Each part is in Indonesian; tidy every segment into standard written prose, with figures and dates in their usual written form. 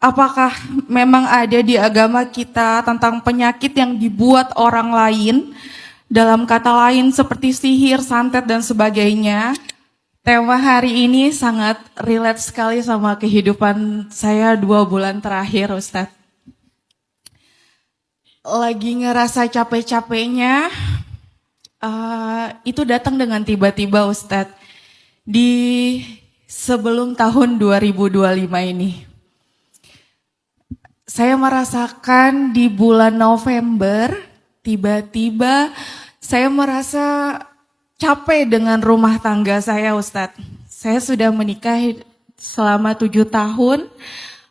apakah memang ada di agama kita tentang penyakit yang dibuat orang lain, dalam kata lain seperti sihir, santet, dan sebagainya. Tema hari ini sangat relate sekali sama kehidupan saya 2 bulan terakhir, Ustadz. Lagi ngerasa capek-capeknya, itu datang dengan tiba-tiba, Ustadz. Di sebelum tahun 2025 ini. Saya merasakan di bulan November, tiba-tiba saya merasa capek dengan rumah tangga saya, Ustadz. Saya sudah menikah selama 7 tahun.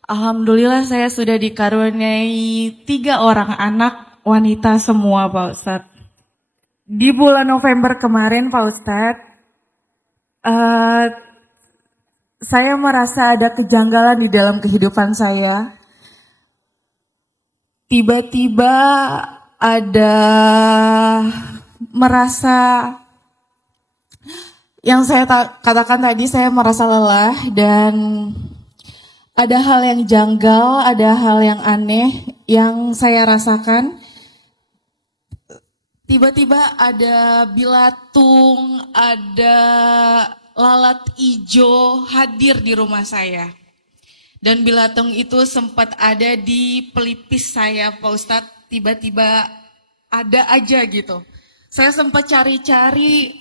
Alhamdulillah saya sudah dikaruniai 3 orang anak wanita semua, Pak Ustadz. Di bulan November kemarin, Pak Ustadz, saya merasa ada kejanggalan di dalam kehidupan saya. Tiba-tiba ada merasa, yang saya katakan tadi, saya merasa lelah dan ada hal yang janggal, ada hal yang aneh yang saya rasakan. Tiba-tiba ada bilatung, ada lalat ijo hadir di rumah saya. Dan bilatung itu sempat ada di pelipis saya, Pak Ustadz. Tiba-tiba ada aja gitu. Saya sempat cari-cari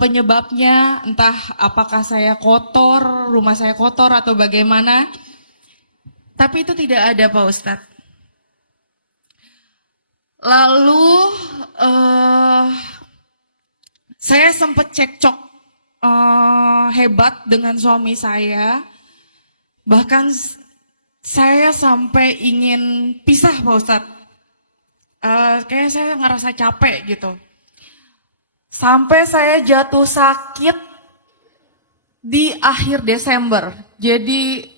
penyebabnya, entah apakah saya kotor, rumah saya kotor atau bagaimana. Tapi itu tidak ada, Pak Ustadz. Lalu saya sempat cekcok hebat dengan suami saya. Bahkan saya sampai ingin pisah, Pak Ustadz. Kayak saya ngerasa capek gitu. Sampai saya jatuh sakit di akhir Desember. Jadi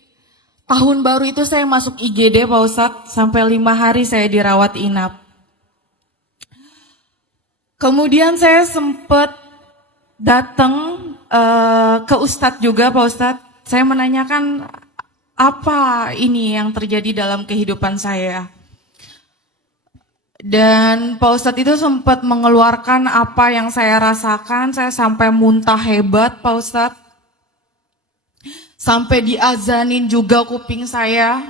tahun baru itu saya masuk IGD, Pak Ustadz. Sampai 5 hari saya dirawat inap. Kemudian saya sempat datang ke Ustadz juga, Pak Ustadz. Saya menanyakan, apa ini yang terjadi dalam kehidupan saya? Dan Pak Ustadz itu sempat mengeluarkan apa yang saya rasakan. Saya sampai muntah hebat, Pak Ustadz. Sampai diazanin juga kuping saya.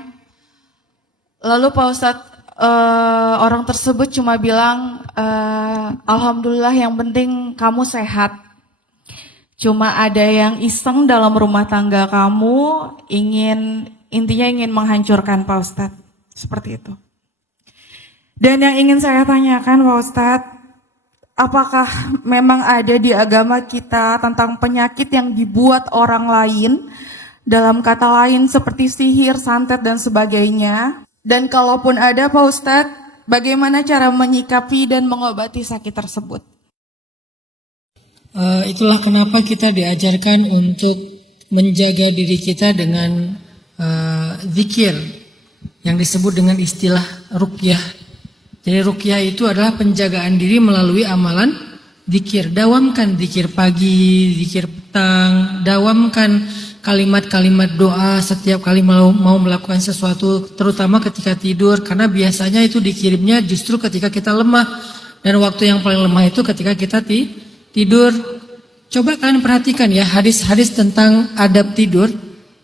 Lalu Pak Ustadz, orang tersebut cuma bilang, alhamdulillah yang penting kamu sehat. Cuma ada yang iseng dalam rumah tangga kamu, intinya ingin menghancurkan, Pak Ustadz. Seperti itu. Dan yang ingin saya tanyakan, Pak Ustadz, apakah memang ada di agama kita tentang penyakit yang dibuat orang lain, dalam kata lain seperti sihir, santet, dan sebagainya? Dan kalaupun ada, Pak Ustadz, bagaimana cara menyikapi dan mengobati sakit tersebut? Itulah kenapa kita diajarkan untuk menjaga diri kita dengan zikir yang disebut dengan istilah ruqyah. Jadi ruqyah itu adalah penjagaan diri melalui amalan zikir. Dawamkan zikir pagi, zikir petang, dawamkan kalimat-kalimat doa setiap kali mau melakukan sesuatu, terutama ketika tidur, karena biasanya itu dikirimnya justru ketika kita lemah, dan waktu yang paling lemah itu ketika kita tidur. Coba kalian perhatikan ya, hadis-hadis tentang adab tidur,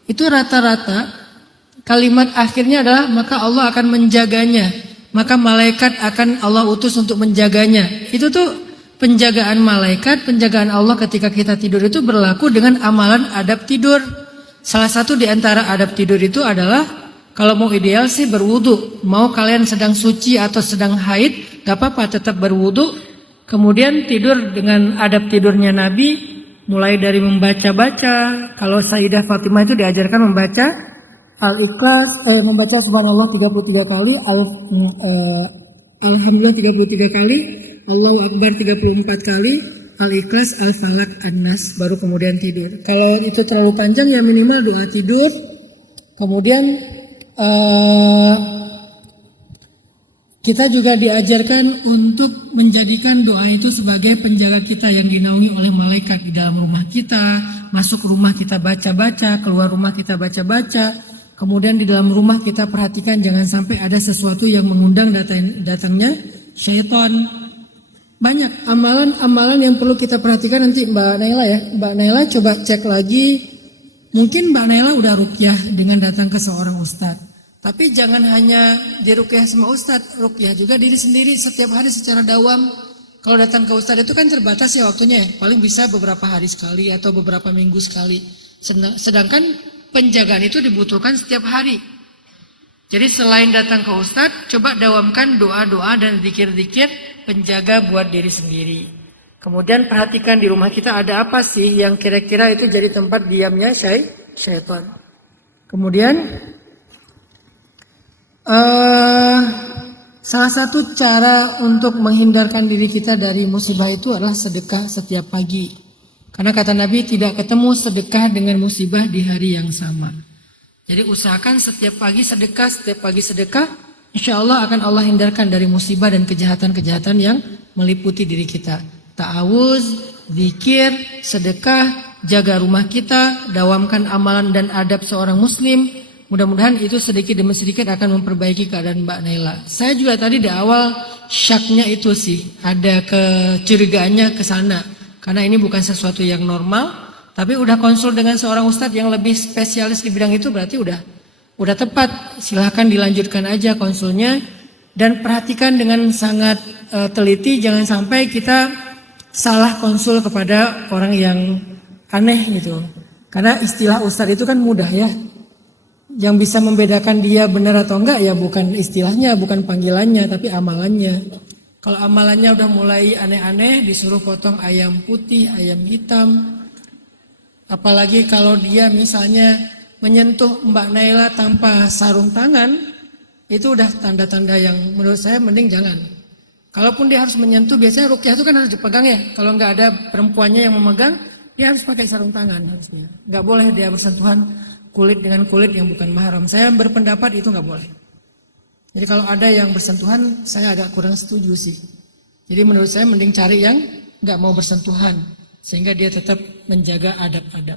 itu rata-rata kalimat akhirnya adalah maka Allah akan menjaganya, maka malaikat akan Allah utus untuk menjaganya. Itu tuh penjagaan malaikat, penjagaan Allah ketika kita tidur itu berlaku dengan amalan adab tidur. Salah satu di antara adab tidur itu adalah, kalau mau ideal sih berwudu. Mau kalian sedang suci atau sedang haid, gak apa-apa, tetap berwudu. Kemudian tidur dengan adab tidurnya Nabi, mulai dari membaca-baca. Kalau Sayyidah Fatimah itu diajarkan membaca Al-Ikhlas, membaca Subhanallah 33 kali, Alhamdulillah 33 kali, Allahu Akbar 34 kali, Al-Ikhlas, Al-Falaq, An-Nas, baru kemudian tidur. Kalau itu terlalu panjang ya minimal doa tidur. Kemudian kita juga diajarkan untuk menjadikan doa itu sebagai penjaga kita yang dinaungi oleh malaikat di dalam rumah kita. Masuk rumah kita baca-baca, keluar rumah kita baca-baca. Kemudian di dalam rumah kita perhatikan jangan sampai ada sesuatu yang mengundang datangnya syaitan. Banyak amalan-amalan yang perlu kita perhatikan nanti Mbak Naila ya. Mbak Naila coba cek lagi. Mungkin Mbak Naila udah ruqyah dengan datang ke seorang ustadz. Tapi jangan hanya diruqyah sama ustadz, ruqyah juga diri sendiri setiap hari secara dawam. Kalau datang ke ustadz itu kan terbatas ya waktunya, paling bisa beberapa hari sekali atau beberapa minggu sekali. Sedangkan penjagaan itu dibutuhkan setiap hari. Jadi selain datang ke ustadz, coba dawamkan doa-doa dan zikir-zikir penjaga buat diri sendiri. Kemudian perhatikan di rumah kita ada apa sih yang kira-kira itu jadi tempat diamnya syaitan. Kemudian salah satu cara untuk menghindarkan diri kita dari musibah itu adalah sedekah setiap pagi. Karena kata Nabi tidak ketemu sedekah dengan musibah di hari yang sama. Jadi usahakan setiap pagi sedekah, insya Allah akan Allah hindarkan dari musibah dan kejahatan-kejahatan yang meliputi diri kita. Ta'awuz, zikir, sedekah, jaga rumah kita, dawamkan amalan dan adab seorang muslim. Mudah-mudahan itu sedikit demi sedikit akan memperbaiki keadaan Mbak Naila. Saya juga tadi di awal syaknya itu sih, ada kecurigaannya ke sana. Karena ini bukan sesuatu yang normal. Tapi udah konsul dengan seorang ustadz yang lebih spesialis di bidang itu berarti udah tepat. Silahkan dilanjutkan aja konsulnya dan perhatikan dengan sangat teliti, jangan sampai kita salah konsul kepada orang yang aneh gitu. Karena istilah ustadz itu kan mudah ya. Yang bisa membedakan dia benar atau enggak ya bukan istilahnya, bukan panggilannya, tapi amalannya. Kalau amalannya udah mulai aneh-aneh, disuruh potong ayam putih, ayam hitam. Apalagi kalau dia misalnya menyentuh Mbak Naila tanpa sarung tangan, itu udah tanda-tanda yang menurut saya mending jangan. Kalaupun dia harus menyentuh, biasanya ruqyah itu kan harus dipegang ya. Kalau nggak ada perempuannya yang memegang, dia harus pakai sarung tangan harusnya. Nggak boleh dia bersentuhan kulit dengan kulit yang bukan mahram. Saya berpendapat itu nggak boleh. Jadi kalau ada yang bersentuhan, saya agak kurang setuju sih. Jadi menurut saya mending cari yang nggak mau bersentuhan. Sehingga dia tetap menjaga adab-adab.